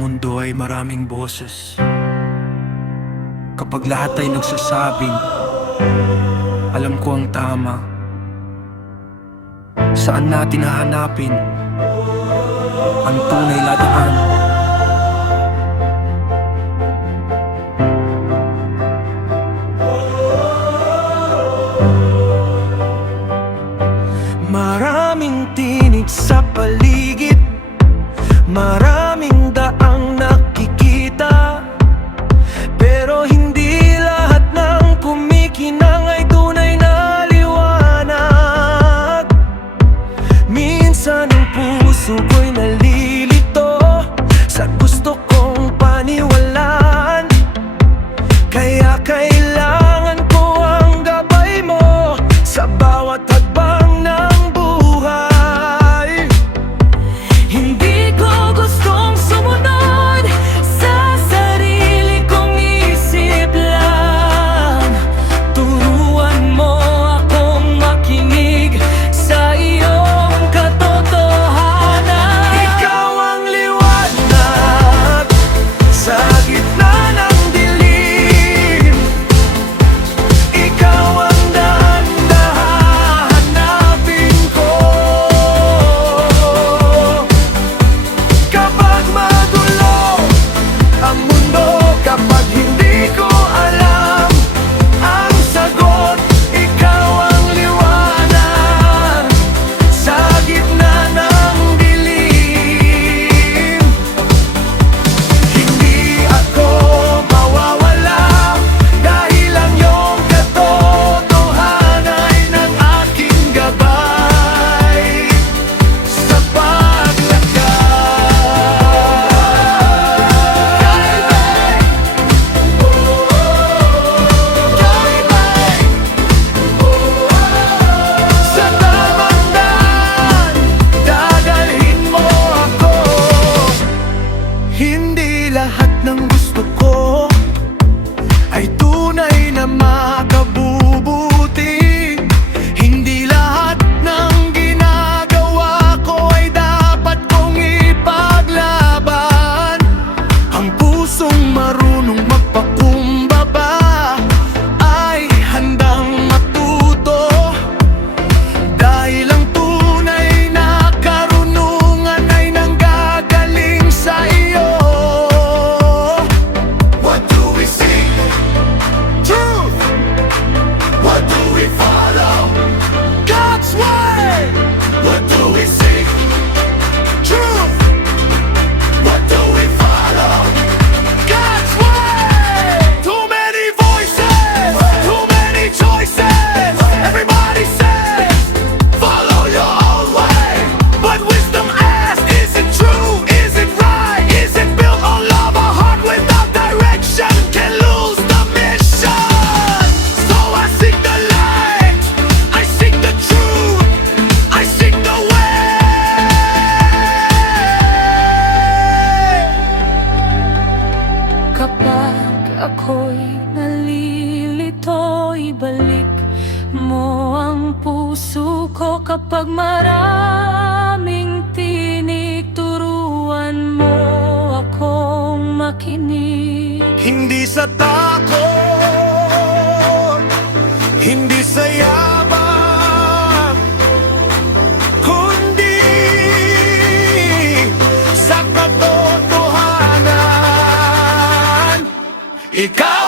mundo ay maraming boses, kapag lahat ay nagsasabing alam ko ang tama, saan natin hahanapin ang tunay na daan? Maraming tinig sa paligid, maraming daang nakikita, pero hindi lahat ng kumikinang ay tunay na liwanag. Minsan ang puso ko'y nalilito sa gusto kong paniwalaan, kaya kailangan ko ang gabay mo sa bawat hakbang ng buhay. Hindi ko gustong sumunod sa sarili kong isip lang. Turuan mo akong makinig sa iyong katotohanan. Ikaw ang liwanag sa gitna ng dilim. Ikaw ang daan na hahanapin ko kapag magulo ang mundo, kapag hindi ko alam ang sagot. Ikaw ang liwanag sa gitna ng dilim. Hindi ako mawawala dahil ang iyong katotohanan ay ng aking gabay sa sa tamang daan, dadalhin mo ako. Hindi lahat ng gusto ko ay tunay na makabubuti. Hindi lahat ng ginagawa ko ay dapat kong ipaglaban. Ang pusong marunong magpakumbaba ay handang matuto, dahil ang tunay na karunungan ay nanggagaling sa iyo. What do we seek? Truth. What do we follow? God's way. What do we seek? Truth. What do we follow? God's way. Too many voices, too many choices. Everybody says, follow your own way. But wisdom asks, is it true? Is it right? Is it built on love? A heart without direction can lose the mission. So I seek the light, I seek the truth, I seek the way. Kapag ako'y nalilito, ibalik mo ang puso ko. Kapag maraming tinig, turuan mo akong makinig. Hindi sa takot, hindi sa yabang, kundi sa katotohanan. Ikaw